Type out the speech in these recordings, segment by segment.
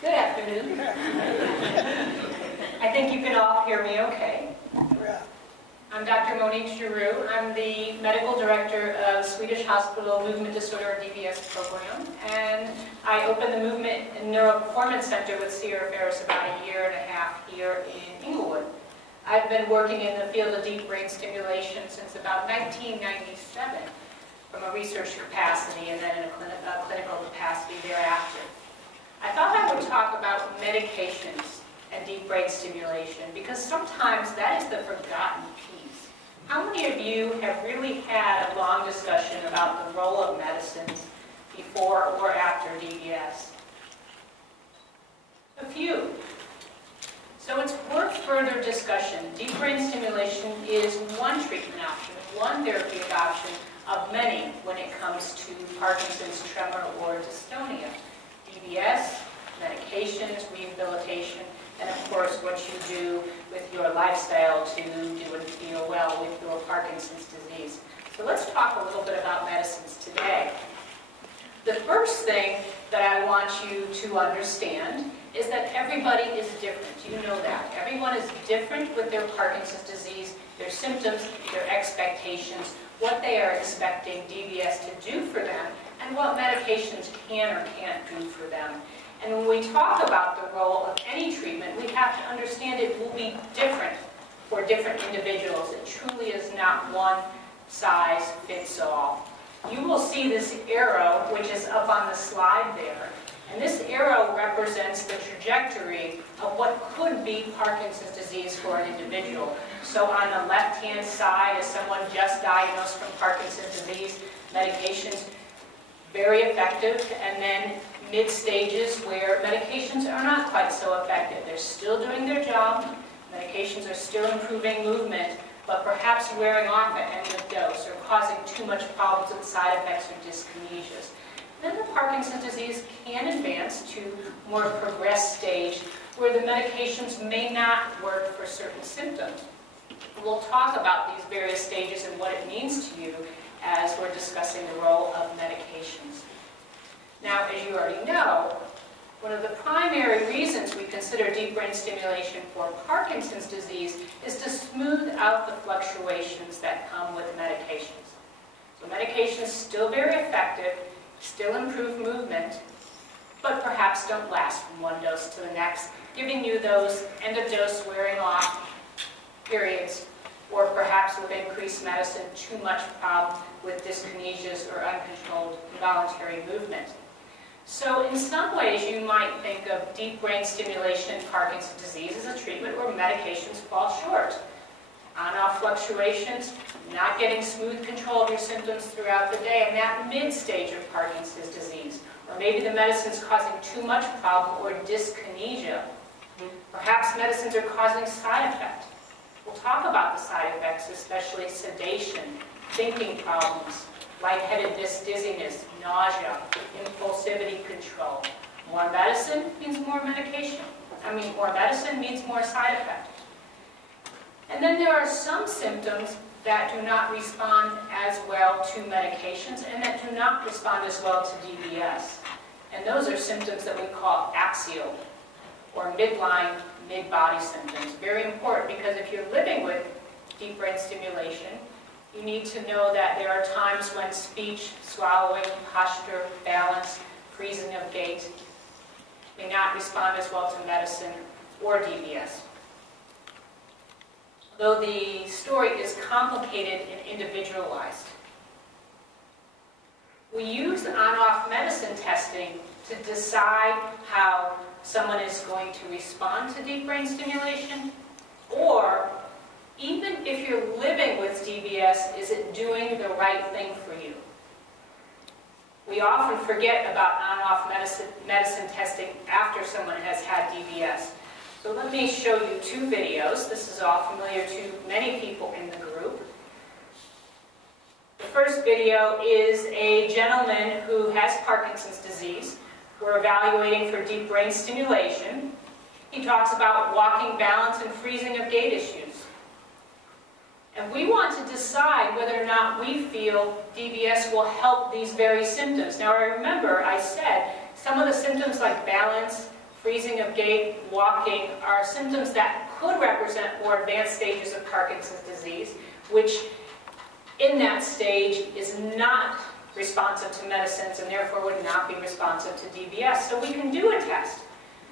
Good afternoon. I think you can all hear me okay. I'm Dr. Monique Giroux. I'm the Medical Director of Swedish Hospital Movement Disorder DBS program, and I opened the Movement and Neuroperformance Center with Sierra Ferris about a year and a half here in Inglewood. I've been working in the field of deep brain stimulation since about 1997 from a research capacity and then in a clinical capacity thereafter. I thought I would talk about medications and deep brain stimulation because sometimes that is the forgotten piece. How many of you have really had a long discussion about the role of medicines before or after DBS? A few. So it's worth further discussion. Deep brain stimulation is one treatment option, one therapeutic option of many when it comes to Parkinson's, tremor, or dystonia. DBS, medications, rehabilitation, and of course what you do with your lifestyle to do and feel well with your Parkinson's disease. So let's talk a little bit about medicines today. The first thing that I want you to understand is that everybody is different. You know that. Everyone is different with their Parkinson's disease, their symptoms, their expectations, what they are expecting DBS to do for them, and what medications can or can't do for them. And when we talk about the role of any treatment, we have to understand it will be different for different individuals. It truly is not one size fits all. You will see this arrow, which is up on the slide there, and this arrow represents the trajectory of what could be Parkinson's disease for an individual. So on the left-hand side is someone just diagnosed from Parkinson's disease, medications, very effective, and then mid-stages where medications are not quite so effective. They're still doing their job, medications are still improving movement, but perhaps wearing off at end of dose or causing too much problems with side effects or dyskinesias. Then the Parkinson's disease can advance to more progressed stage where the medications may not work for certain symptoms. We'll talk about these various stages and what it means to you as we're discussing the role of medications. Now, as you already know, one of the primary reasons we consider deep brain stimulation for Parkinson's disease is to smooth out the fluctuations that come with medications. So medications still very effective, still improve movement, but perhaps don't last from one dose to the next, giving you those end-of-dose wearing off periods, or perhaps with increased medicine, too much problem with dyskinesias or uncontrolled involuntary movement. So in some ways you might think of deep brain stimulation in Parkinson's disease as a treatment where medications fall short. On-off fluctuations, not getting smooth control of your symptoms throughout the day, and that mid-stage of Parkinson's disease. Or maybe the medicine's causing too much problem or dyskinesia. Perhaps medicines are causing side effect. We'll talk about the side effects, especially sedation, thinking problems, lightheadedness, dizziness, nausea, impulsivity control. More medicine means more medication. More medicine means more side effect. And then there are some symptoms that do not respond as well to medications and that do not respond as well to DBS. And those are symptoms that we call axial or midline, mid-body symptoms. Very important because if you're living with deep brain stimulation, you need to know that there are times when speech, swallowing, posture, balance, freezing of gait may not respond as well to medicine or DBS. Though the story is complicated and individualized. We use on-off medicine testing to decide how someone is going to respond to deep brain stimulation, or even if you're living with DBS, is it doing the right thing for you? We often forget about on-off medicine testing after someone has had DBS. So let me show you two videos. This is all familiar to many people in the group. The first video is a gentleman who has Parkinson's disease. We're evaluating for deep brain stimulation. He talks about walking, balance, and freezing of gait issues. And we want to decide whether or not we feel DBS will help these very symptoms. Now remember, I said some of the symptoms like balance, freezing of gait, walking are symptoms that could represent more advanced stages of Parkinson's disease, which in that stage is not responsive to medicines and therefore would not be responsive to DBS. So we can do a test.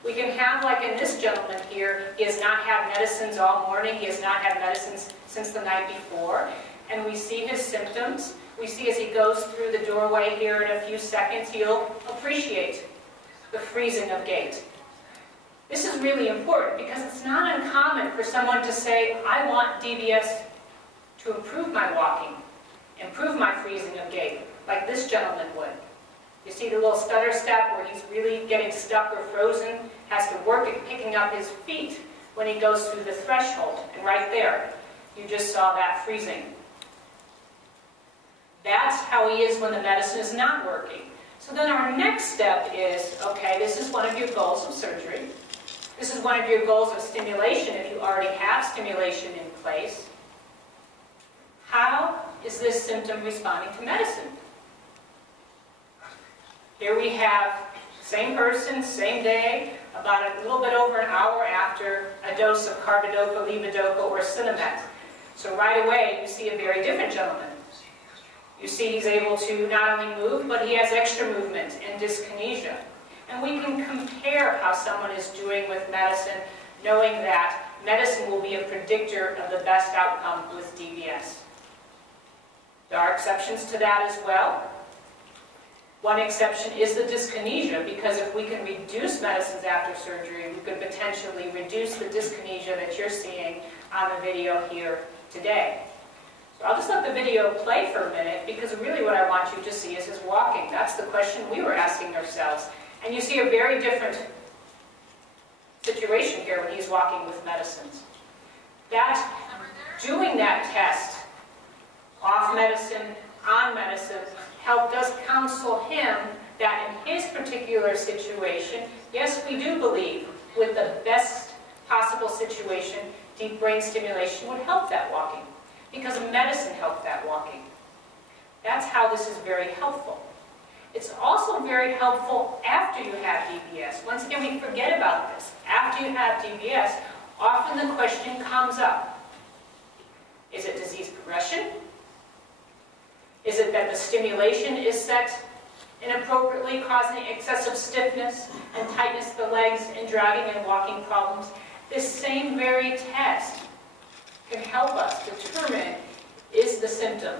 We can have, like in this gentleman here, he has not had medicines all morning, he has not had medicines since the night before, and we see his symptoms. We see as he goes through the doorway here in a few seconds, he'll appreciate the freezing of gait. This is really important because it's not uncommon for someone to say, I want DBS to improve my walking, improve my freezing of gait, like this gentleman would. You see the little stutter step where he's really getting stuck or frozen, has to work at picking up his feet when he goes through the threshold. And right there, you just saw that freezing. That's how he is when the medicine is not working. So then our next step is, okay, this is one of your goals of surgery. This is one of your goals of stimulation if you already have stimulation in place. How is this symptom responding to medicine? Here we have same person, same day, about a little bit over an hour after a dose of carbidopa, levodopa, or Cinemet. So right away, you see a very different gentleman. You see he's able to not only move, but he has extra movement and dyskinesia. And we can compare how someone is doing with medicine, knowing that medicine will be a predictor of the best outcome with DBS. There are exceptions to that as well. One exception is the dyskinesia, because if we can reduce medicines after surgery, we could potentially reduce the dyskinesia that you're seeing on the video here today. So I'll just let the video play for a minute, because really what I want you to see is his walking. That's the question we were asking ourselves. And you see a very different situation here when he's walking with medicines. That, doing that test, off medicine, on medicine, helped us counsel him that in his particular situation, yes, we do believe with the best possible situation, deep brain stimulation would help that walking, because medicine helped that walking. That's how this is very helpful. It's also very helpful after you have DBS. Once again, we forget about this. After you have DBS, often the question comes up. Is it disease progression? Is it that the stimulation is set inappropriately, causing excessive stiffness and tightness of the legs and driving and walking problems? This same very test can help us determine, is the symptom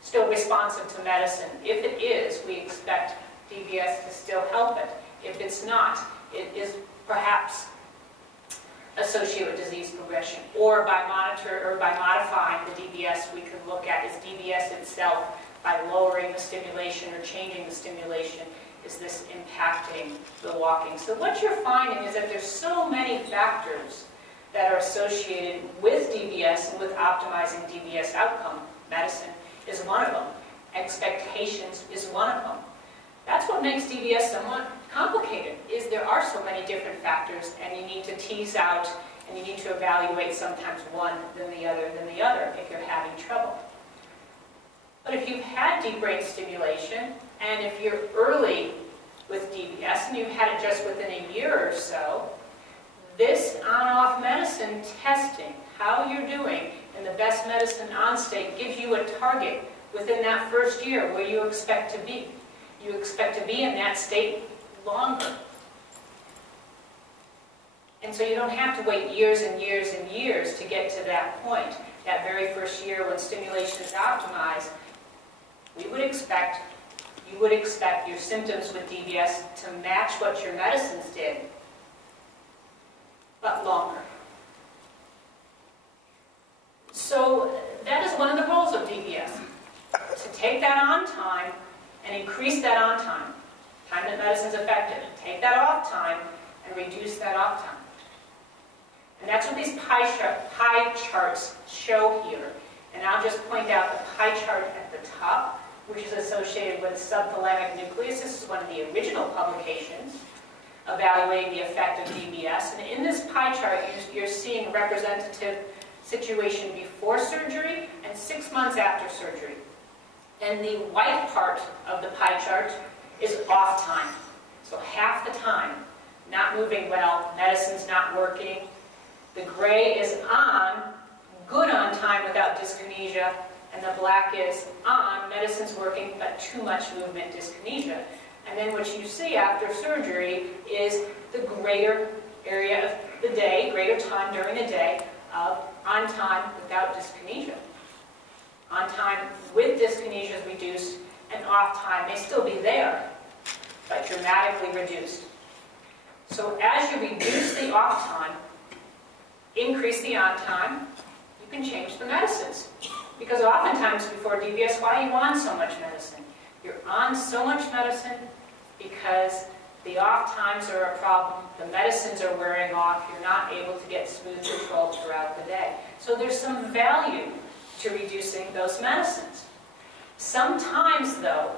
still responsive to medicine? If it is, we expect DBS to still help it. If it's not, it is perhaps associated with disease progression. Or by modifying the DBS, we can look at, is DBS itself, by lowering the stimulation or changing the stimulation, is this impacting the walking? So what you're finding is that there's so many factors that are associated with DBS and with optimizing DBS outcome. Medicine is one of them. Expectations is one of them. That's what makes DBS somewhat complicated, is there are so many different factors, and you need to tease out, and you need to evaluate sometimes one, then the other, if you're having trouble. But if you've had deep brain stimulation, and if you're early with DBS, and you've had it just within a year or so, this on-off medicine testing, how you're doing in the best medicine on state, gives you a target within that first year where you expect to be. You expect to be in that state longer. And so you don't have to wait years and years and years to get to that point. That very first year when stimulation is optimized, you would expect your symptoms with DBS to match what your medicines did, but longer. So that is one of the roles of DBS, to take that on time and increase that on time that medicine is effective. Take that off time and reduce that off time. And that's what these pie charts show here. And I'll just point out the pie chart at the top, which is associated with subthalamic nucleus. This is one of the original publications evaluating the effect of DBS. And in this pie chart, you're seeing a representative situation before surgery and 6 months after surgery. And the white part of the pie chart is off time. So half the time not moving well, medicine's not working. The gray is on, good on time without dyskinesia, and the black is on, medicine's working, but too much movement, dyskinesia. And then what you see after surgery is the greater area of the day, greater time during the day of on time without dyskinesia. On time with dyskinesia is reduced, and off time may still be there, but dramatically reduced. So as you reduce the off time, increase the on time, you can change the medicines. Because oftentimes before DBS, why are you on so much medicine? You're on so much medicine because the off times are a problem, the medicines are wearing off, you're not able to get smooth control throughout the day. So there's some value to reducing those medicines. Sometimes though,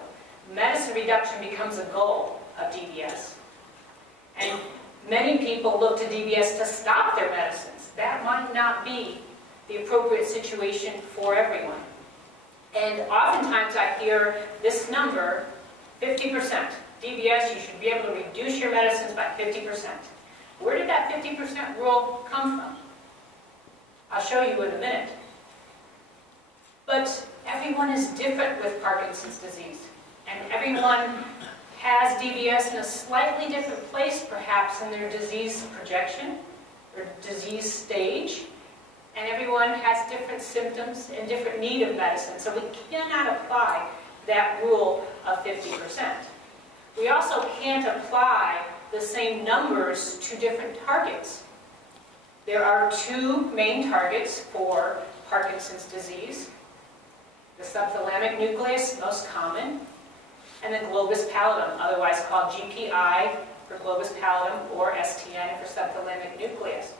medicine reduction becomes a goal of DBS. And many people look to DBS to stop their medicines. That might not be the appropriate situation for everyone. And oftentimes I hear this number, 50%. DBS, you should be able to reduce your medicines by 50%. Where did that 50% rule come from? I'll show you in a minute. But everyone is different with Parkinson's disease. And everyone has DBS in a slightly different place, perhaps, in their disease projection or disease stage. And everyone has different symptoms and different need of medicine. So we cannot apply that rule of 50%. We also can't apply the same numbers to different targets. There are two main targets for Parkinson's disease. The subthalamic nucleus, most common, and the globus pallidum, otherwise called GPI for globus pallidum or STN for subthalamic nucleus.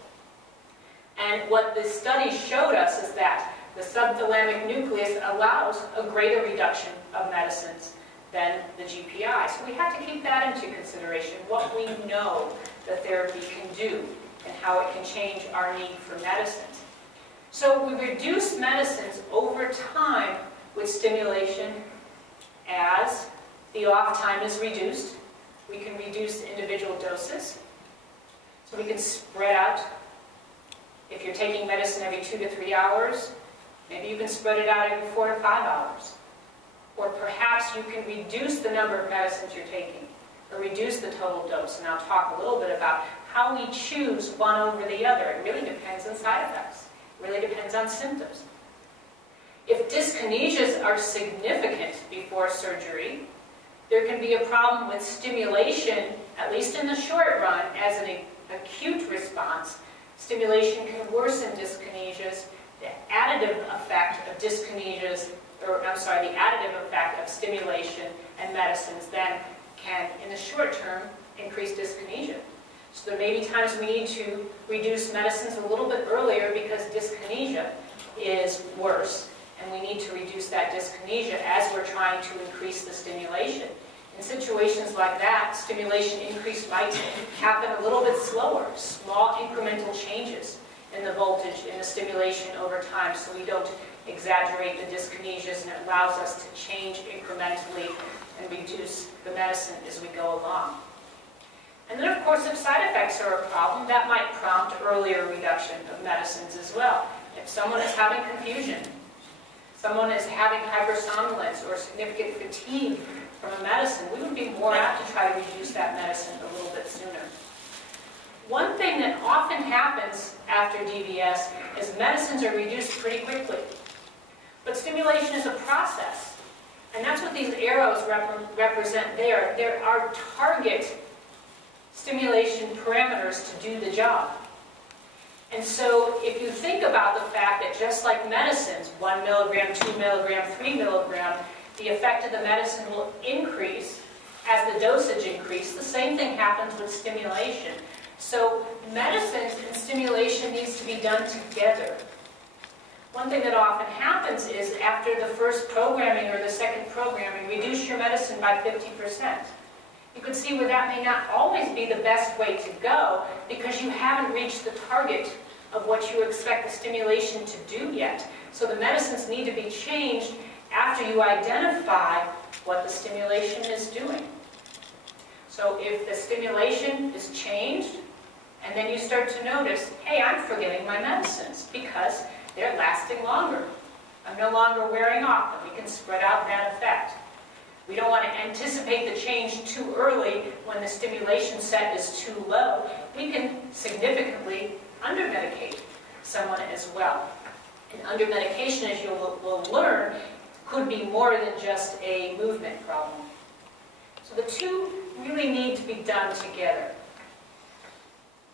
And what the study showed us is that the subthalamic nucleus allows a greater reduction of medicines than the GPI. So we have to keep that into consideration, what we know the therapy can do and how it can change our need for medicines. So we reduce medicines over time with stimulation as the off time is reduced. We can reduce individual doses. So we can spread out. If you're taking medicine every 2 to 3 hours, maybe you can spread it out every 4 to 5 hours. Or perhaps you can reduce the number of medicines you're taking, or reduce the total dose. And I'll talk a little bit about how we choose one over the other. It really depends on side effects. It really depends on symptoms. If dyskinesias are significant before surgery, there can be a problem with stimulation, at least in the short run, as an acute response. Stimulation can worsen dyskinesias. The additive effect of dyskinesias, or I'm sorry, the additive effect of stimulation and medicines then can, in the short term, increase dyskinesia. So there may be times we need to reduce medicines a little bit earlier because dyskinesia is worse. And we need to reduce that dyskinesia as we're trying to increase the stimulation. In situations like that, stimulation increase might happen a little bit slower, small incremental changes in the voltage, in the stimulation over time, so we don't exaggerate the dyskinesias, and it allows us to change incrementally and reduce the medicine as we go along. And then, of course, if side effects are a problem, that might prompt earlier reduction of medicines as well. If someone is having confusion, someone is having hypersomnolence or significant fatigue from a medicine, we would be more apt to try to reduce that medicine a little bit sooner. One thing that often happens after DBS is medicines are reduced pretty quickly. But stimulation is a process. And that's what these arrows represent there. There are target stimulation parameters to do the job. And so if you think about the fact that just like medicines, 1 milligram, 2 milligram, 3 milligram, the effect of the medicine will increase as the dosage increases. The same thing happens with stimulation. So medicines and stimulation needs to be done together. One thing that often happens is after the first programming or the second programming, reduce your medicine by 50%. You can see where that may not always be the best way to go because you haven't reached the target of what you expect the stimulation to do yet. So the medicines need to be changed after you identify what the stimulation is doing. So if the stimulation is changed, and then you start to notice, hey, I'm forgetting my medicines because they're lasting longer. I'm no longer wearing off, and we can spread out that effect. We don't want to anticipate the change too early when the stimulation set is too low. We can significantly under-medicate someone as well. And under-medication, as you will learn, could be more than just a movement problem. So the two really need to be done together.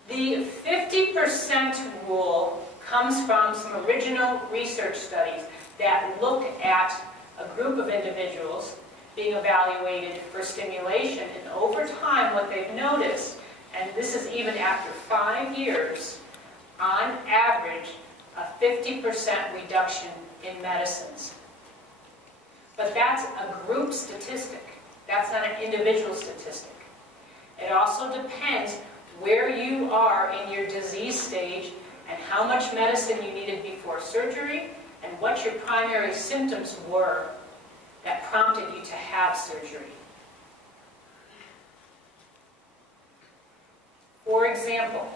The 50% rule comes from some original research studies that looked at a group of individuals being evaluated for stimulation. And over time, what they've noticed, and this is even after 5 years, on average, a 50% reduction in medicines. But that's a group statistic. That's not an individual statistic. It also depends where you are in your disease stage and how much medicine you needed before surgery and what your primary symptoms were that prompted you to have surgery. For example,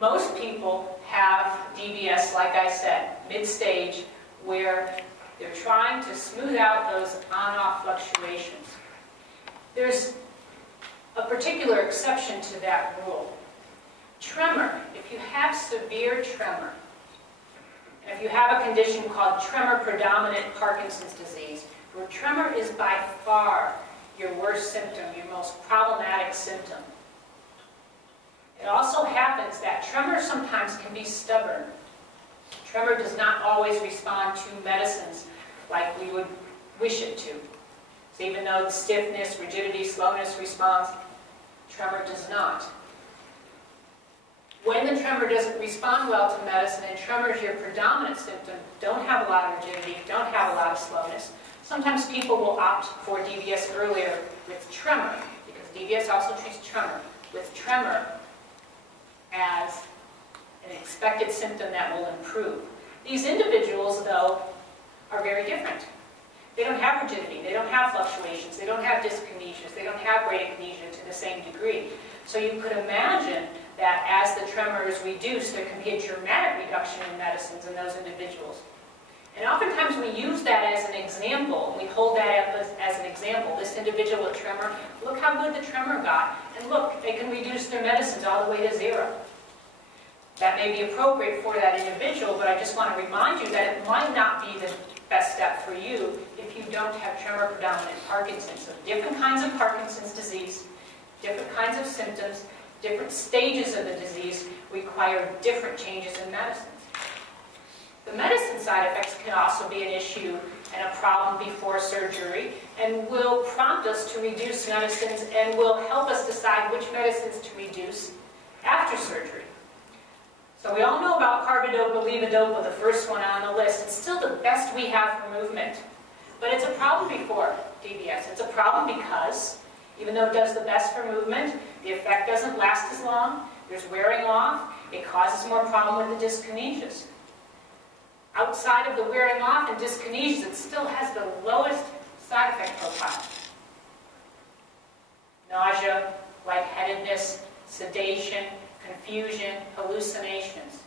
most people have DBS, like I said, mid-stage, where they're trying to smooth out those on-off fluctuations. There's a particular exception to that rule. Tremor, if you have severe tremor, and if you have a condition called tremor-predominant Parkinson's disease, where tremor is by far your worst symptom, your most problematic symptom, it also happens that tremor sometimes can be stubborn. Tremor does not always respond to medicines like we would wish it to. So even though the stiffness, rigidity, slowness responds, tremor does not. When the tremor doesn't respond well to medicine, and tremor is your predominant symptom, don't have a lot of rigidity, don't have a lot of slowness, sometimes people will opt for DBS earlier with tremor, because DBS also treats tremor, with tremor as an expected symptom that will improve. These individuals, though, are very different. They don't have rigidity, they don't have fluctuations, they don't have dyskinesias, they don't have bradykinesia to the same degree. So you could imagine that as the tremor is reduced, there can be a dramatic reduction in medicines in those individuals. And oftentimes we use that as an example. We hold that up as an example. This individual with tremor, look how good the tremor got. And look, they can reduce their medicines all the way to 0. That may be appropriate for that individual, but I just want to remind you that it might not be the best step for you if you don't have tremor-predominant Parkinson's. So different kinds of Parkinson's disease, different kinds of symptoms, different stages of the disease require different changes in medicines. The medicine side effects can also be an issue and a problem before surgery and will prompt us to reduce medicines and will help us decide which medicines to reduce after surgery. So we all know about carbidopa, levodopa, the first one on the list. It's still the best we have for movement. But it's a problem before DBS. It's a problem because, even though it does the best for movement, the effect doesn't last as long. There's wearing off. It causes more problem with the dyskinesias. Outside of the wearing off and dyskinesias, it still has the lowest side effect profile. Nausea, lightheadedness, sedation, confusion, hallucinations.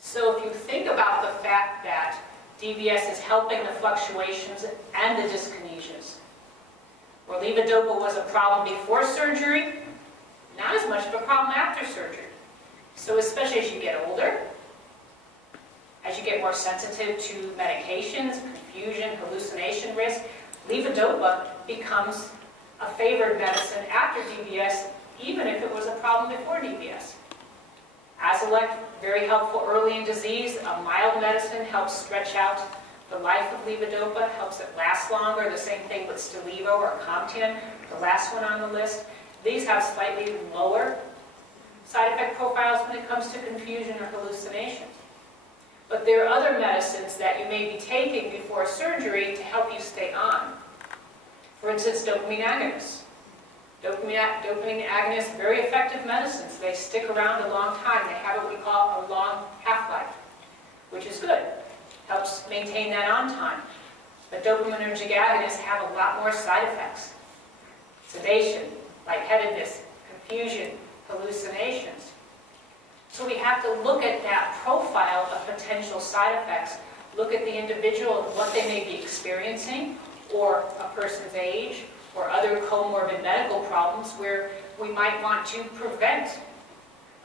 So if you think about the fact that DBS is helping the fluctuations and the dyskinesias, where levodopa was a problem before surgery, not as much of a problem after surgery. So especially as you get older, as you get more sensitive to medications, confusion, hallucination risk, levodopa becomes a favored medicine after DBS, even if it was a problem before DBS. Azilect, very helpful early in disease. A mild medicine helps stretch out the life of levodopa, helps it last longer. The same thing with Stalevo or Comtan, the last one on the list. These have slightly lower side effect profiles when it comes to confusion or hallucinations. But there are other medicines that you may be taking before surgery to help you stay on. For instance, dopamine agonists. Dopamine agonists, very effective medicines. They stick around a long time. They have what we call a long half-life, which is good. Helps maintain that on time. But dopaminergic agonists have a lot more side effects. sedation, lightheadedness, confusion, hallucinations. So we have to look at that profile of potential side effects, look at the individual and what they may be experiencing, or a person's age, or other comorbid medical problems where we might want to prevent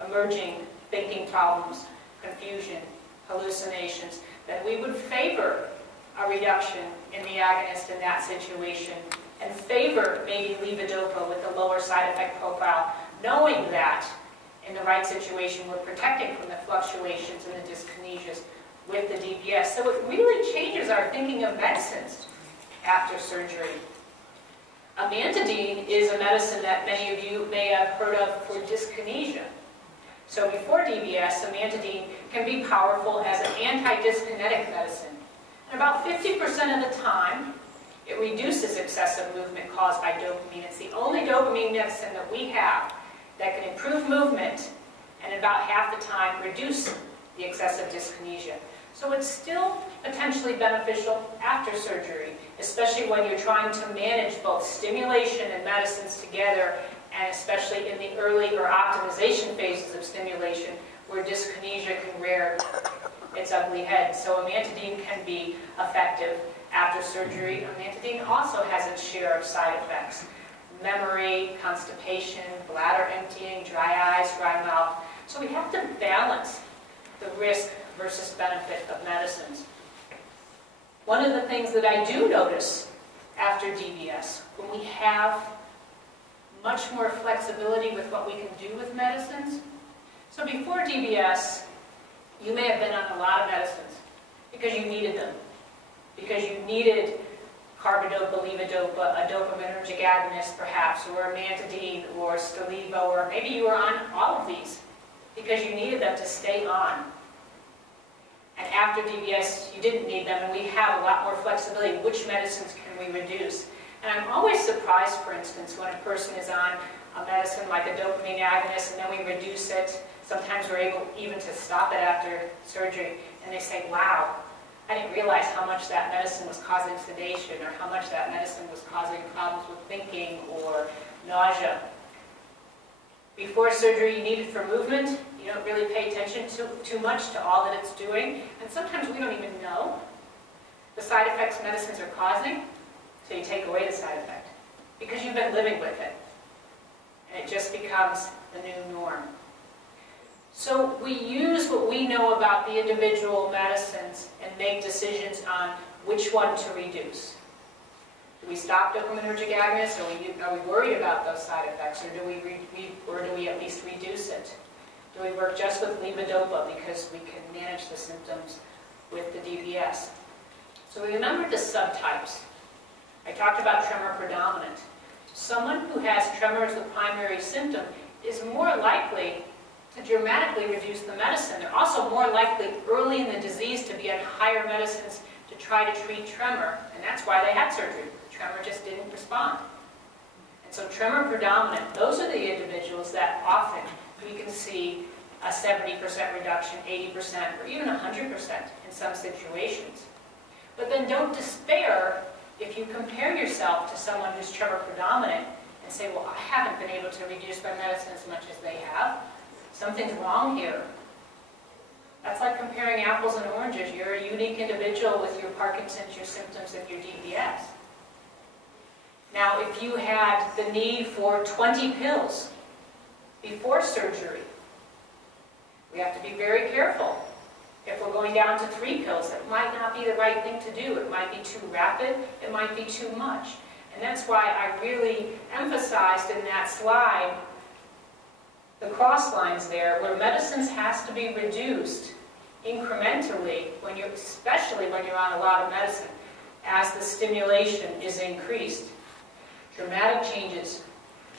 emerging thinking problems, confusion, hallucinations, then we would favor a reduction in the agonist in that situation and favor maybe levodopa with the lower side effect profile, knowing that in the right situation we're protecting from the fluctuations and the dyskinesias with the DBS. So it really changes our thinking of medicines after surgery. Amantadine is a medicine that many of you may have heard of for dyskinesia. So before DBS, amantadine can be powerful as an anti-dyskinetic medicine. And about 50% of the time, it reduces excessive movement caused by dopamine. It's the only dopamine medicine that we have that can improve movement and about half the time reduce the excessive dyskinesia. So it's still potentially beneficial after surgery, especially when you're trying to manage both stimulation and medicines together, and especially in the early or optimization phases of stimulation where dyskinesia can rear its ugly head. So amantadine can be effective after surgery. Amantadine also has its share of side effects: memory, constipation, bladder emptying, dry eyes, dry mouth. So we have to balance the risk versus benefit of medicines. One of the things that I do notice after DBS, when we have much more flexibility with what we can do with medicines. So before DBS, you may have been on a lot of medicines because you needed them, because you needed carbidopa, levodopa, a dopaminergic agonist perhaps, or amantadine, or Stalevo, or maybe you were on all of these because you needed them to stay on. And after DBS, you didn't need them, and we have a lot more flexibility. Which medicines can we reduce? And I'm always surprised, for instance, when a person is on a medicine like a dopamine agonist, and then we reduce it. Sometimes we're able even to stop it after surgery, and they say, wow, I didn't realize how much that medicine was causing sedation, or how much that medicine was causing problems with thinking or nausea. Before surgery, you need it for movement. You don't really pay attention too much to all that it's doing. And sometimes we don't even know the side effects medicines are causing, so you take away the side effect because you've been living with it. And it just becomes the new norm. So we use what we know about the individual medicines and make decisions on which one to reduce. Do we stop dopaminergic agonists? Are we worried about those side effects, or do we at least reduce it? Do we work just with levodopa because we can manage the symptoms with the DBS? So remember the subtypes. I talked about tremor predominant. Someone who has tremor as the primary symptom is more likely to dramatically reduce the medicine. They're also more likely early in the disease to be on higher medicines to try to treat tremor, and that's why they had surgery. The tremor just didn't respond. And so tremor predominant, those are the individuals that often we can see a 70% reduction, 80%, or even 100% in some situations. But then don't despair if you compare yourself to someone who's tremor predominant and say, well, I haven't been able to reduce my medicine as much as they have. Something's wrong here. That's like comparing apples and oranges. You're a unique individual with your Parkinson's, your symptoms, and your DBS. Now, if you had the need for 20 pills before surgery, we have to be very careful. If we're going down to 3 pills, it might not be the right thing to do. It might be too rapid. It might be too much. And that's why I really emphasized in that slide the cross lines there, where medicines has to be reduced incrementally, especially when you're on a lot of medicine, as the stimulation is increased. Dramatic changes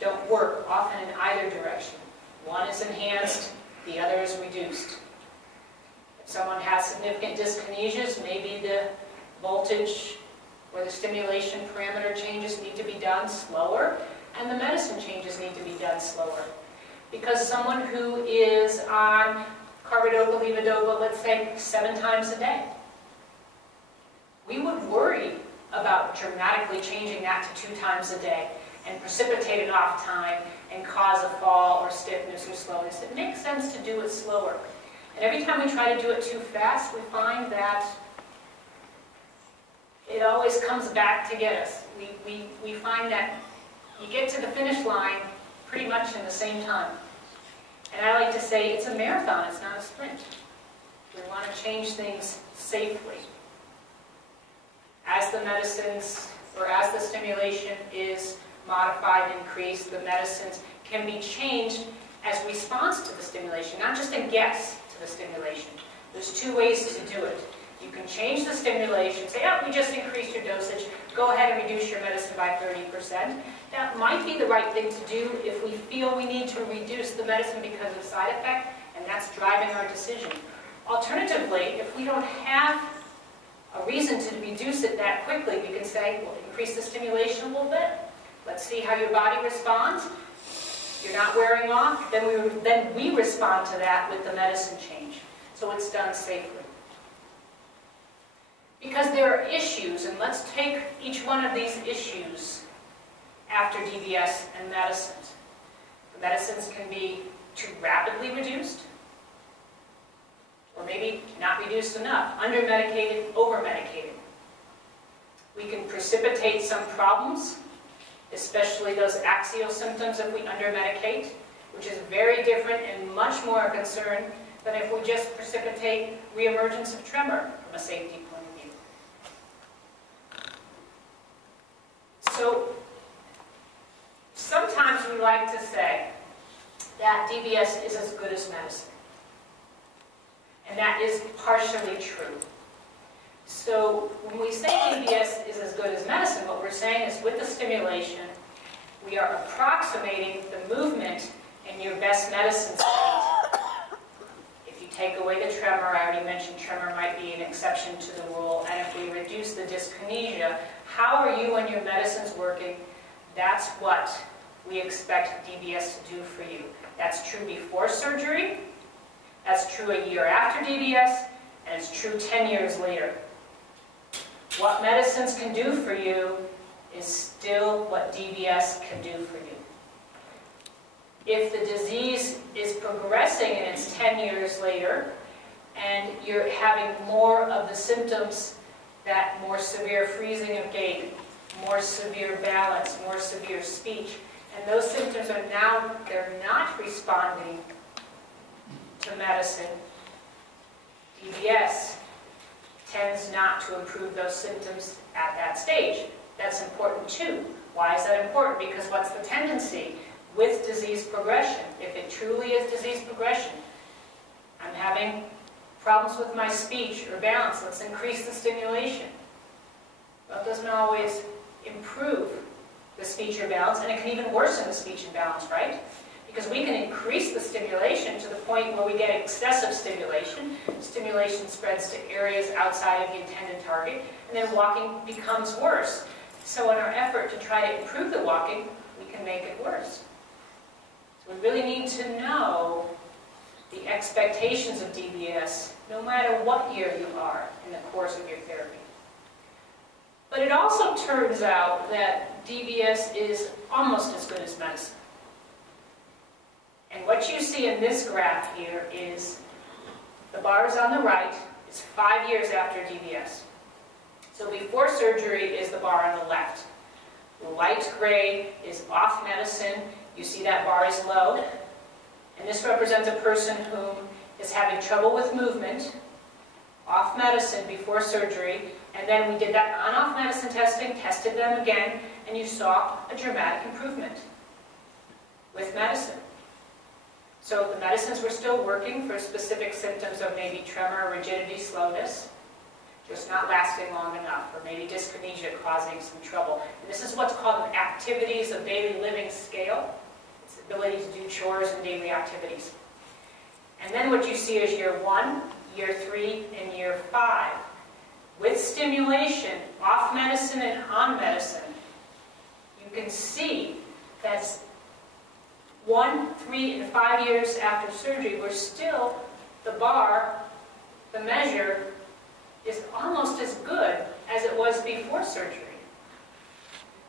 don't work often in either direction. One is enhanced, the other is reduced. If someone has significant dyskinesias, maybe the voltage or the stimulation parameter changes need to be done slower, and the medicine changes need to be done slower. Because someone who is on carbidopa, levodopa, let's say 7 times a day, we would worry about dramatically changing that to 2 times a day. and precipitate an off time and cause a fall or stiffness or slowness. It makes sense to do it slower. And every time we try to do it too fast, we find that it always comes back to get us. We find that you get to the finish line pretty much in the same time. And I like to say it's a marathon, it's not a sprint. We want to change things safely. As the medicines, or as the stimulation is modified and increased, the medicines can be changed as response to the stimulation, not just a guess to the stimulation. There's two ways to do it. You can change the stimulation, say, oh, we just increased your dosage, go ahead and reduce your medicine by 30%. That might be the right thing to do if we feel we need to reduce the medicine because of side effect, and that's driving our decision. Alternatively, if we don't have a reason to reduce it that quickly, we can say, well, increase the stimulation a little bit. Let's see how your body responds. You're not wearing off. Then we respond to that with the medicine change. So it's done safely. Because there are issues, and let's take each one of these issues after DBS and medicines. The medicines can be too rapidly reduced, or maybe not reduced enough, under-medicated, over-medicated. We can precipitate some problems, especially those axial symptoms if we under-medicate, which is very different and much more a concern than if we just precipitate reemergence of tremor from a safety point of view. So, sometimes we like to say that DBS is as good as medicine. And that is partially true. So when we say DBS is as good as medicine, what we're saying is with the stimulation, we are approximating the movement in your best medicine state. If you take away the tremor, I already mentioned tremor might be an exception to the rule, and if we reduce the dyskinesia, how are you and your medicines working? That's what we expect DBS to do for you. That's true before surgery, that's true a year after DBS, and it's true 10 years later. What medicines can do for you is still what DBS can do for you. If the disease is progressing and it's 10 years later, and you're having more of the symptoms, that more severe freezing of gait, more severe balance, more severe speech, and those symptoms are now, they're not responding to medicine, DBS tends not to improve those symptoms at that stage. That's important too. Why is that important? Because what's the tendency with disease progression? If it truly is disease progression, I'm having problems with my speech or balance, let's increase the stimulation. Well, it doesn't always improve the speech or balance, and it can even worsen the speech and balance, right? Because we can increase the stimulation to the point where we get excessive stimulation. Stimulation spreads to areas outside of the intended target, and then walking becomes worse. So in our effort to try to improve the walking, we can make it worse. So we really need to know the expectations of DBS, no matter what year you are in the course of your therapy. But it also turns out that DBS is almost as good as medicine. And what you see in this graph here is the bars on the right is 5 years after DBS. So before surgery is the bar on the left. Light gray is off medicine. You see that bar is low. And this represents a person who is having trouble with movement, off medicine before surgery, and then we did that on-off medicine testing, tested them again, and you saw a dramatic improvement with medicine. So the medicines were still working for specific symptoms of maybe tremor, rigidity, slowness, just not lasting long enough, or maybe dyskinesia causing some trouble. And this is what's called an activities of daily living scale. It's the ability to do chores and daily activities. And then what you see is year 1, year 3, and year 5. With stimulation, off medicine and on medicine, you can see that 1, 3, and 5 years after surgery, we're still, the bar, the measure, is almost as good as it was before surgery.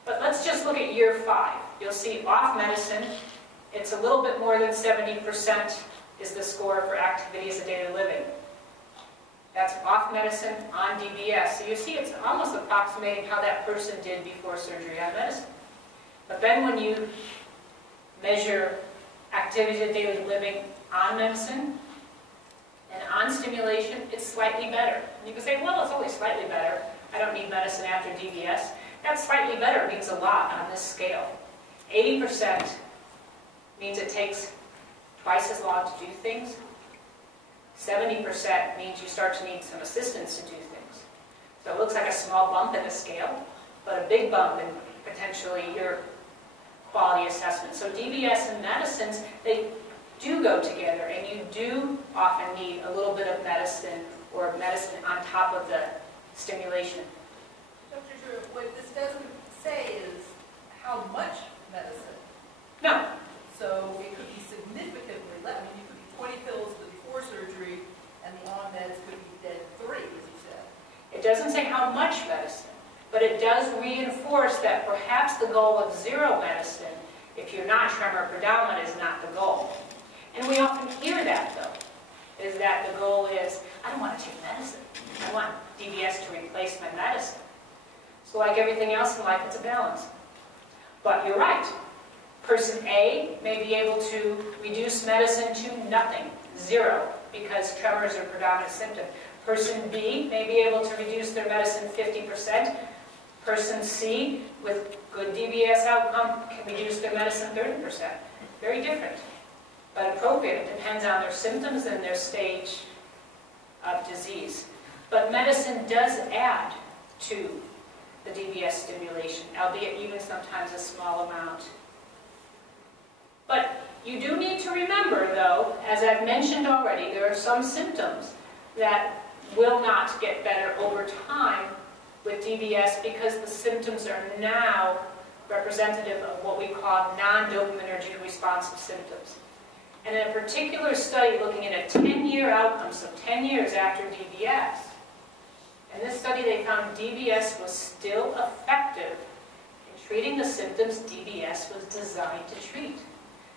But let's just look at year 5. you'll see off medicine, it's a little bit more than 70% is the score for activities of daily living. That's off medicine, on DBS. So you see it's almost approximating how that person did before surgery on medicine. But then when you measure activities of daily living on medicine and on stimulation, it's slightly better. And you can say, well, it's only slightly better. I don't need medicine after DBS. That slightly better means a lot on this scale. 80% means it takes twice as long to do things. 70% means you start to need some assistance to do things. So it looks like a small bump in the scale, but a big bump in potentially your quality assessment. So DBS and medicines, they do go together, and you do often need a little bit of medicine or medicine on top of the stimulation. Dr. Giroux, what this doesn't say is how much medicine. No. So it could be significantly less. I mean, you could be 20 pills before surgery, and the on-meds could be dead 3, as you said. It doesn't say how much medicine, but it does reinforce that perhaps the goal of zero medicine, if you're not tremor predominant, is not the goal. And we often hear that, though, is that the goal is, I don't want to take medicine. I want DBS to replace my medicine. So like everything else in life, it's a balance. But you're right. Person A may be able to reduce medicine to nothing, 0, because tremors are a predominant symptom. Person B may be able to reduce their medicine 50%. Person C, with good DBS outcome, can reduce their medicine 30%. Very different, but appropriate. It depends on their symptoms and their stage of disease. But medicine does add to the DBS stimulation, albeit even sometimes a small amount. But you do need to remember, though, as I've mentioned already, there are some symptoms that will not get better over time with DBS because the symptoms are now representative of what we call non-dopaminergic responsive symptoms. And in a particular study looking at a 10-year outcome, so 10 years after DBS, in this study they found DBS was still effective in treating the symptoms DBS was designed to treat.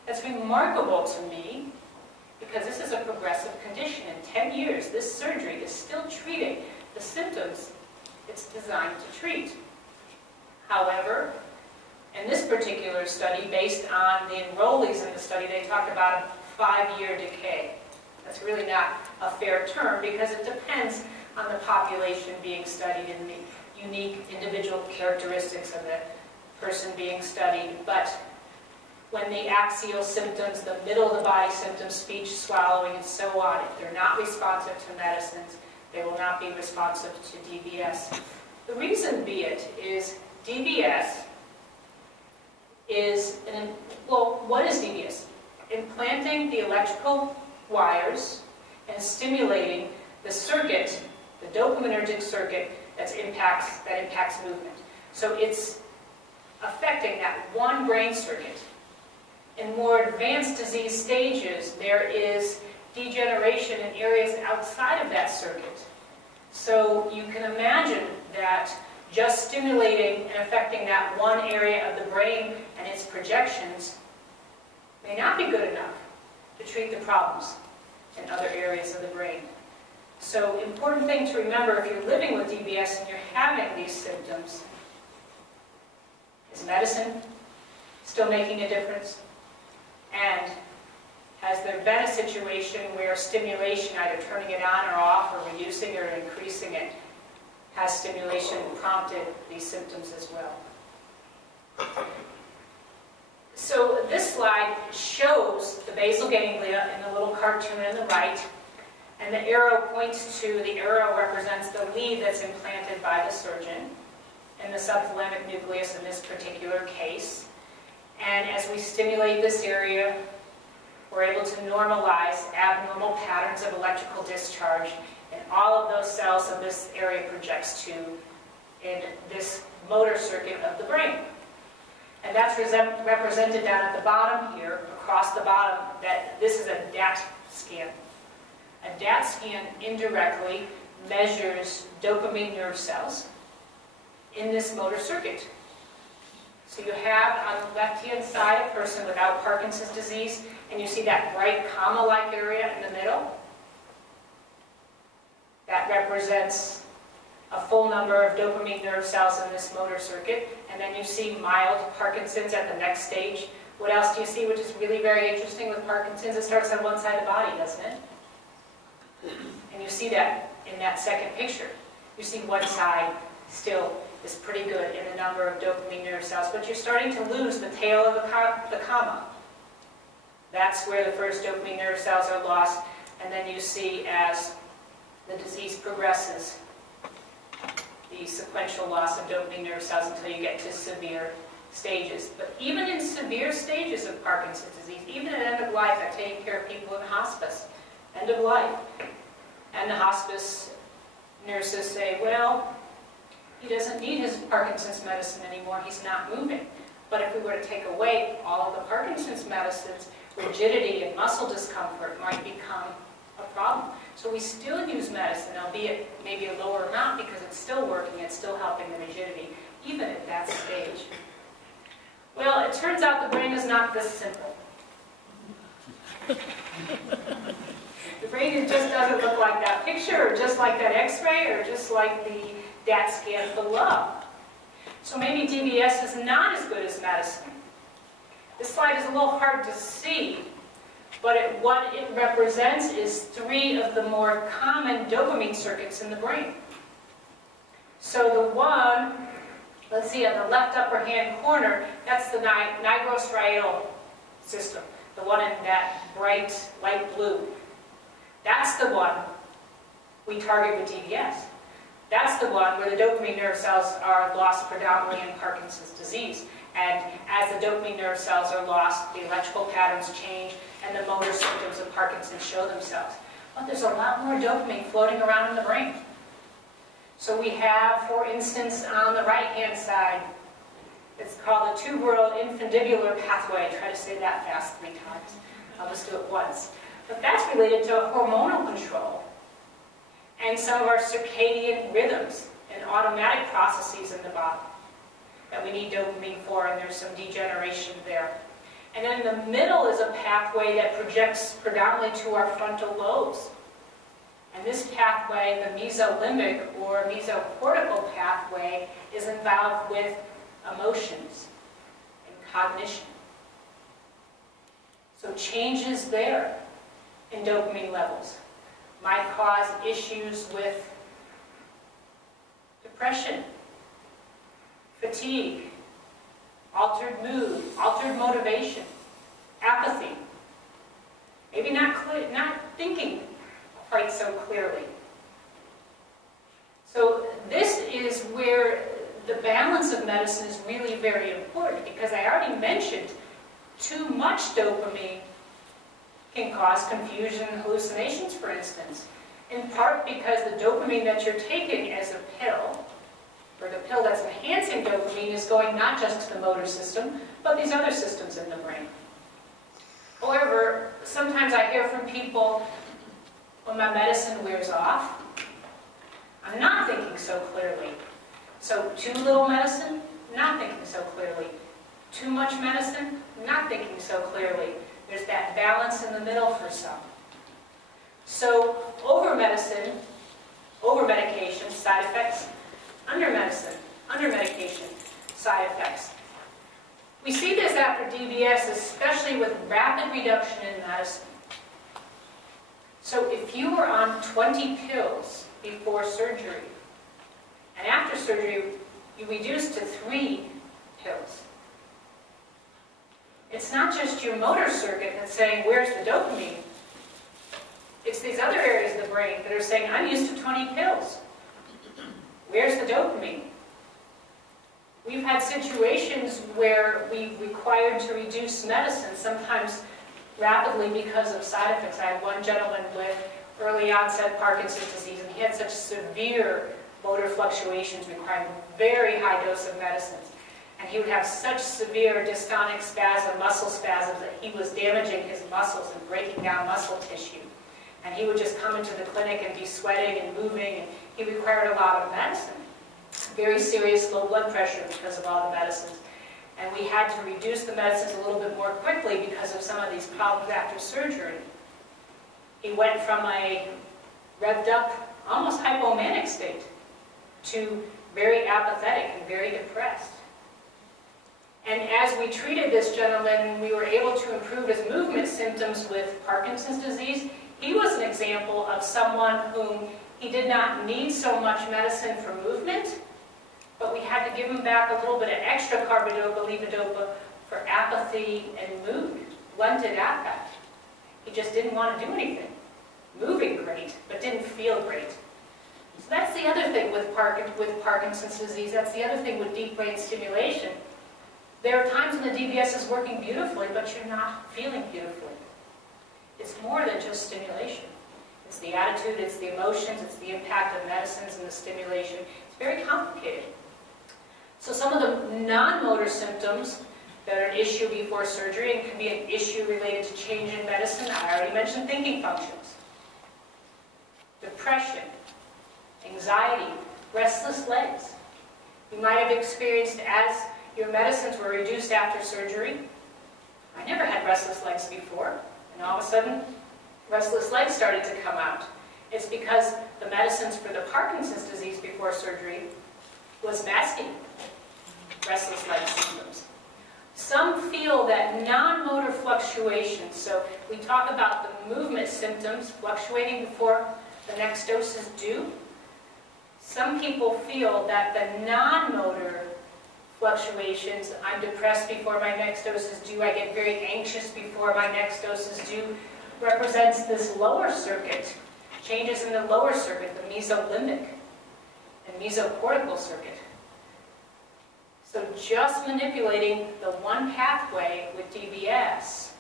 That's remarkable to me because this is a progressive condition. In 10 years, this surgery is still treating the symptoms it's designed to treat. However, in this particular study, based on the enrollees in the study, they talked about a 5-year decay. That's really not a fair term because it depends on the population being studied and the unique individual characteristics of the person being studied. But when the axial symptoms, the middle of the body symptoms, speech, swallowing, and so on, if they're not responsive to medicines, they will not be responsive to DBS. The reason be it is DBS is, well, what is DBS? Implanting the electrical wires and stimulating the circuit, the dopaminergic circuit that impacts movement. So it's affecting that one brain circuit. In more advanced disease stages, there is degeneration in areas outside of that circuit. So you can imagine that just stimulating and affecting that one area of the brain and its projections may not be good enough to treat the problems in other areas of the brain. So important thing to remember if you're living with DBS and you're having these symptoms, is medicine still making a difference? And has there been a situation where stimulation, either turning it on or off, or reducing or increasing it, has stimulation prompted these symptoms as well? So this slide shows the basal ganglia in the little cartoon on the right, and the arrow points to, the arrow represents the lead that's implanted by the surgeon in the subthalamic nucleus in this particular case. And as we stimulate this area, we're able to normalize abnormal patterns of electrical discharge, and all of those cells of this area projects to in this motor circuit of the brain. And that's represented down at the bottom here, across the bottom, that this is a DAT scan. A DAT scan indirectly measures dopamine nerve cells in this motor circuit. So you have on the left-hand side a person without Parkinson's disease, and you see that bright comma-like area in the middle. That represents a full number of dopamine nerve cells in this motor circuit. And then you see mild Parkinson's at the next stage. What else do you see, which is really very interesting with Parkinson's? It starts on one side of the body, doesn't it? And you see that in that second picture. You see one side still is pretty good in the number of dopamine nerve cells, but you're starting to lose the tail of the comma. That's where the first dopamine nerve cells are lost, and then you see as the disease progresses, the sequential loss of dopamine nerve cells until you get to severe stages. But even in severe stages of Parkinson's disease, even at end of life, I've taken care of people in hospice, end of life, and the hospice nurses say, well, he doesn't need his Parkinson's medicine anymore, he's not moving. But if we were to take away all of the Parkinson's medicines, rigidity and muscle discomfort might become a problem. So we still use medicine, albeit maybe a lower amount, because it's still working, it's still helping the rigidity, even at that stage. Well, it turns out the brain is not this simple. The brain just doesn't look like that picture, or just like that x-ray, or just like the DAT scan below. So maybe DBS is not as good as medicine. This slide is a little hard to see, but what it represents is 3 of the more common dopamine circuits in the brain. So the one, let's see, on the left upper hand corner, that's the nigrostriatal system, the one in that bright light blue. That's the one we target with DBS. That's the one where the dopamine nerve cells are lost predominantly in Parkinson's disease. And as the dopamine nerve cells are lost, the electrical patterns change, and the motor symptoms of Parkinson's show themselves. But there's a lot more dopamine floating around in the brain. So we have, for instance, on the right-hand side, it's called the tuberoid infundibular pathway. Try to say that fast 3 times. I'll just do it once. But that's related to hormonal control and some of our circadian rhythms and automatic processes in the body that we need dopamine for, and there's some degeneration there. And then in the middle is a pathway that projects predominantly to our frontal lobes. And this pathway, the mesolimbic or mesocortical pathway, is involved with emotions and cognition. So changes there in dopamine levels might cause issues with depression, fatigue, altered mood, altered motivation, apathy, maybe not thinking quite so clearly. So this is where the balance of medicine is really very important, because I already mentioned too much dopamine can cause confusion and hallucinations, for instance, in part because the dopamine that you're taking as a pill, or the pill that's enhancing dopamine, is going not just to the motor system, but these other systems in the brain. However, sometimes I hear from people, when my medicine wears off, I'm not thinking so clearly. So too little medicine, not thinking so clearly. Too much medicine, not thinking so clearly. There's that balance in the middle for some. So over medicine, over medication, side effects. Under medicine, under medication, side effects. We see this after DBS, especially with rapid reduction in medicine. So if you were on 20 pills before surgery, and after surgery you reduce to 3 pills, it's not just your motor circuit that's saying, where's the dopamine? It's these other areas of the brain that are saying, I'm used to 20 pills. Where's the dopamine? We've had situations where we required to reduce medicine, sometimes rapidly because of side effects. I had one gentleman with early onset Parkinson's disease, and he had such severe motor fluctuations requiring very high dose of medicines. And he would have such severe dystonic spasm, muscle spasms, that he was damaging his muscles and breaking down muscle tissue. And he would just come into the clinic and be sweating and moving, and he required a lot of medicine. Very serious low blood pressure because of all the medicines. and we had to reduce the medicines a little bit more quickly because of some of these problems after surgery. He went from a revved up, almost hypomanic state to very apathetic and very depressed. And as we treated this gentleman, we were able to improve his movement symptoms with Parkinson's disease. He was an example of someone whom he did not need so much medicine for movement, but we had to give him back a little bit of extra carbidopa, levodopa for apathy and mood, blunted affect. He just didn't want to do anything. Moving great, but didn't feel great. So that's the other thing with Parkinson's disease. That's the other thing with deep brain stimulation. There are times when the DBS is working beautifully, but you're not feeling beautifully. It's more than just stimulation. It's the attitude, it's the emotions, it's the impact of medicines and the stimulation. It's very complicated. So some of the non-motor symptoms that are an issue before surgery and can be an issue related to change in medicine, I already mentioned thinking functions. Depression, anxiety, restless legs. You might have experienced as your medicines were reduced after surgery. I never had restless legs before, and all of a sudden, restless legs started to come out. It's because the medicines for the Parkinson's disease before surgery was masking restless leg symptoms. Some feel that non-motor fluctuations, so we talk about the movement symptoms fluctuating before the next dose is due. Some people feel that the non-motor fluctuations, I'm depressed before my next dose is due, I get very anxious before my next dose is due, represents this lower circuit, changes in the lower circuit, the mesolimbic and mesocortical circuit. So just manipulating the one pathway with DBS,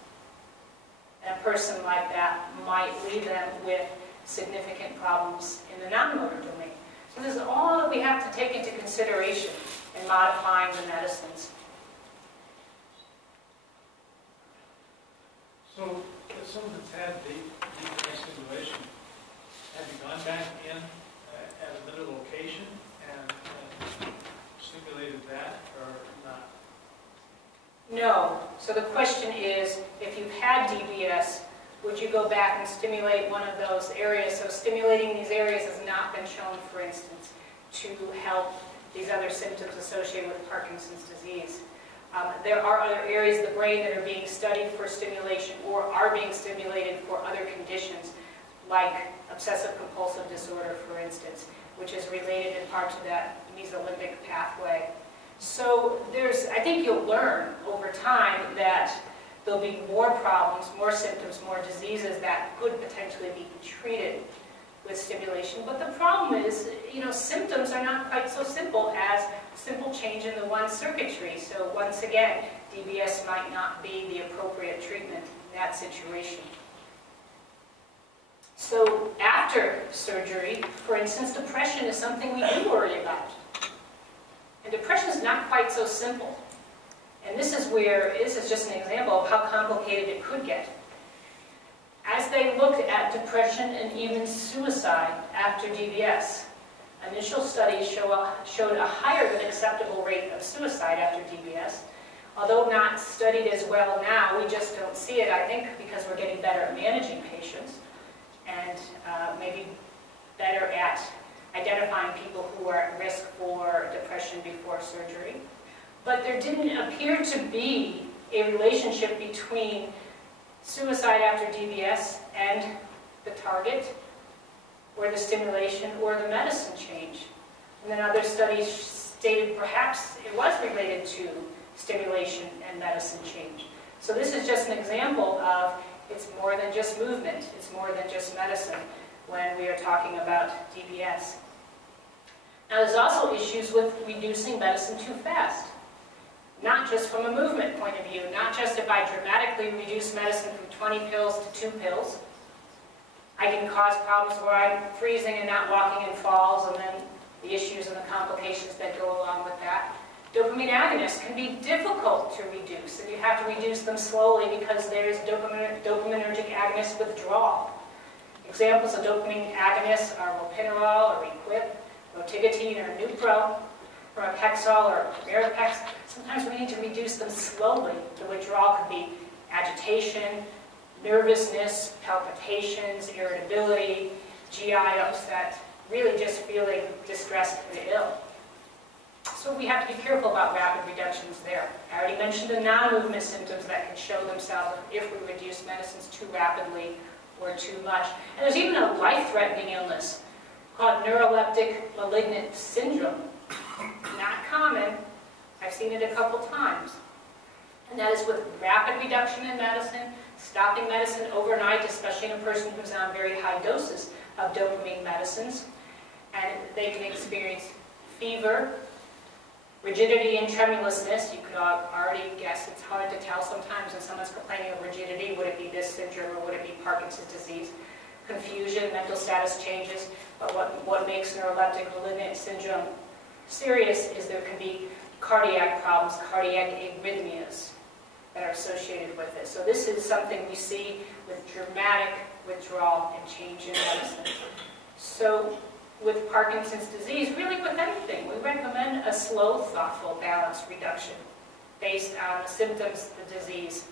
and a person like that might leave them with significant problems in the non-motor domain. So this is all that we have to take into consideration in modifying the medicines. So, if someone's had deep brain stimulation, have you gone back in at another location and stimulated that, or not? No. So the question is, if you've had DBS, would you go back and stimulate one of those areas? So stimulating these areas has not been shown, for instance, to help these other symptoms associated with Parkinson's disease. There are other areas of the brain that are being studied for stimulation or are being stimulated for other conditions, like obsessive-compulsive disorder, for instance, which is related in part to that mesolimbic pathway. So I think you'll learn over time that there'll be more problems, more symptoms, more diseases that could potentially be treated with stimulation. But the problem is, symptoms are not quite so simple as simple change in the one circuitry. So once again, DBS might not be the appropriate treatment in that situation. So after surgery, for instance, depression is something we do worry about. And depression is not quite so simple. And this is just an example of how complicated it could get. As they looked at depression and even suicide after DBS, initial studies showed a higher than acceptable rate of suicide after DBS. Although not studied as well now, we just don't see it, I think, because we're getting better at managing patients and maybe better at identifying people who are at risk for depression before surgery. But there didn't appear to be a relationship between suicide after DBS and the target, or the stimulation, or the medicine change. And then other studies stated perhaps it was related to stimulation and medicine change. So this is just an example of it's more than just movement, it's more than just medicine when we are talking about DBS. Now there's also issues with reducing medicine too fast. Not just from a movement point of view, not just if I dramatically reduce medicine from 20 pills to 2 pills. I can cause problems where I'm freezing and not walking and falls, and then the issues and the complications that go along with that. Dopamine agonists can be difficult to reduce, and you have to reduce them slowly because there's dopaminergic agonist withdrawal. Examples of dopamine agonists are ropinirole or Equip, rotigotine or Nupro. Pexol or Maripex, sometimes we need to reduce them slowly. The withdrawal could be agitation, nervousness, palpitations, irritability, GI upset, really just feeling distressed and ill. So we have to be careful about rapid reductions there. I already mentioned the non-movement symptoms that can show themselves if we reduce medicines too rapidly or too much. And there's even a life-threatening illness called neuroleptic malignant syndrome. Not common. I've seen it a couple times. And that is with rapid reduction in medicine, stopping medicine overnight, especially in a person who's on very high doses of dopamine medicines. And they can experience fever, rigidity and tremulousness. You could already guess. It's hard to tell sometimes when someone's complaining of rigidity. Would it be this syndrome or would it be Parkinson's disease? Confusion, mental status changes. But what makes neuroleptic malignant syndrome serious is there can be cardiac problems, cardiac arrhythmias that are associated with it. So this is something we see with dramatic withdrawal and change in medicine. So with Parkinson's disease, really with anything, we recommend a slow, thoughtful, balanced reduction based on the symptoms, the disease,